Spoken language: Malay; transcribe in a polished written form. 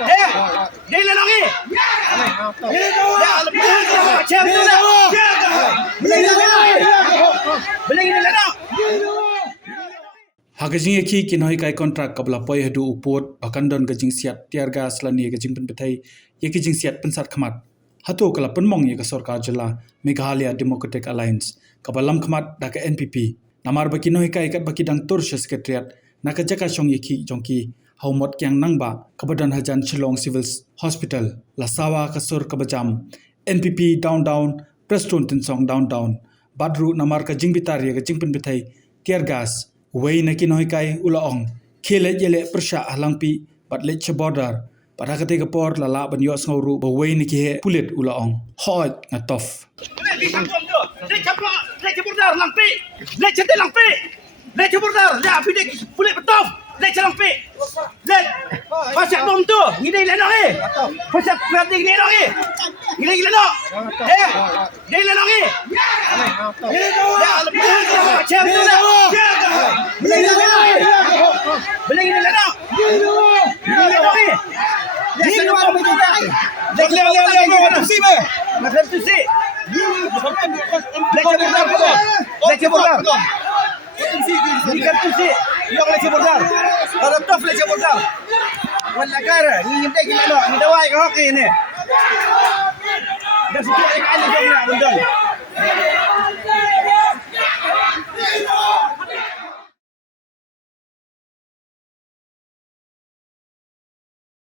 Dia lagi. Ya, macam tu dah. Beli ni lah. Hagajing eki kinoi kai kontrak kabla poi hadu upot bahkan don gajing siat tiarga selani gajing pen petai yeki jing siat pensat khamat hatu kala penmong ye ka sarkar jila Meghalaya Democratic Alliance kabalam khamat da ka NPP namar baki noi kai kat baki dang tur secretariat naka jaka shong yeki jongki haumot kyang nangba kabadan hajan Shillong Civil Hospital lasawa kasur kabajam NPP down Preston Tinsong down badru namar ka jingbitar ye ka jingpen petai tiargas wei na kinoi kai ulaong khele yele persha halangpi bat le border pada kate ka por lala ban yo nguru ba wei ni ki pulit ulaong hoj na tof Le bordar lampi. Le cete lampi. Le bordar. Ya pidik pulit betul. Le lampi. Le pasal bom tu. Ngidai le nak eh. Pasal berarti ngidai nak eh. Ngidai nak. Ngidai nak eh. Ya macam tu dah. Beli ni nak. Beli ni nak. Ngidai nak eh. Ni luar betul dah. Le tu si be. Macam tu si. Lece bordar. Ikan tu si. Yang lece bordar. Ada tof lece bordar. Wala cara. Ni nyimtek gila no. Ni dawai ke hoki ni. Dah situ ada kali jom nak bendong.